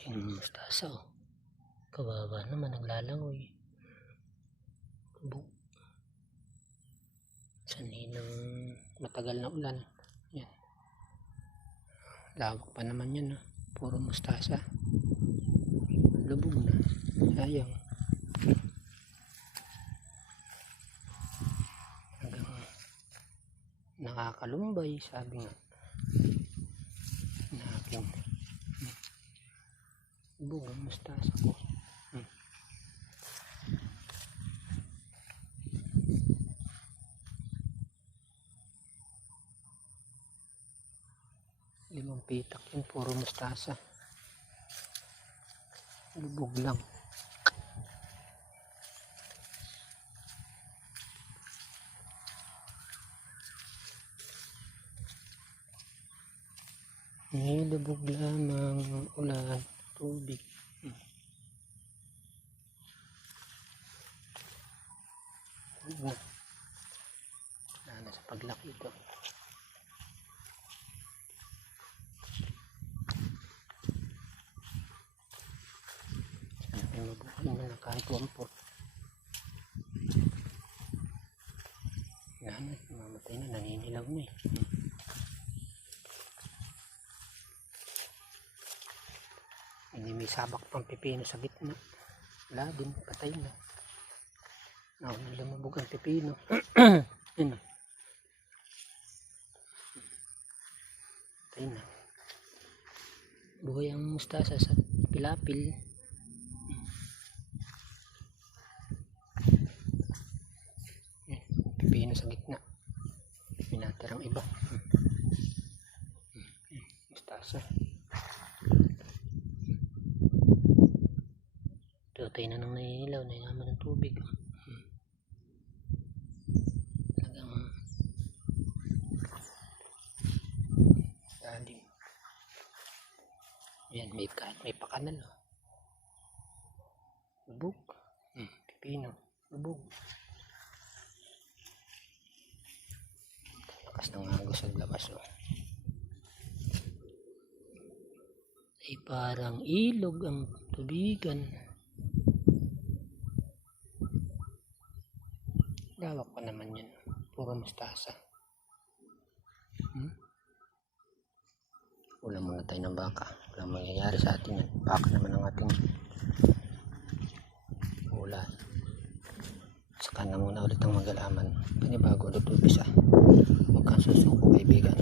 Laking mustasa oh. Kawawa naman, naglalangoy. Sanay ng matagal na ulan. Yan. Lawak pa naman yan. Oh. Puro mustasa. Lubog na. Sayang. Hanggang nakakalumbay, sabi nga. Na aking lubog ang mustasa ko. Limang pitak yun, puro mustasa. Lubog lang. Nilubog lamang ulan, tubig. Wala sa paglaki ito. Ay mabuhay man na kahit wampot. Yan, mamatay na, naninilaw na eh. Hindi may sabak pang pipino sa gitna. Wala din, patay na. Nauna lumabog ang pipino. Yan. Patay na. Buhay ang mustasa sa pilapil. Yan. Pipino sa gitna. Minatirang iba. Mustasa. Tatay na nang nailaw, nainaman ng tubig. Talagang lalim. Yan, may pakanal. Lubog. Pipino. Lubog. Lakas ng agos sa labas. Oh. Ay parang ilog ang tubigan. Lawak pa naman yan. Puro mustasa. Wala muna tayo ng baka. Wala mangyayari sa atin yan. Baka naman ang ating ulay. Saka na muna ulit ang magalaman. Panibago ulit umpisa. Huwag kang susuko, kaibigan.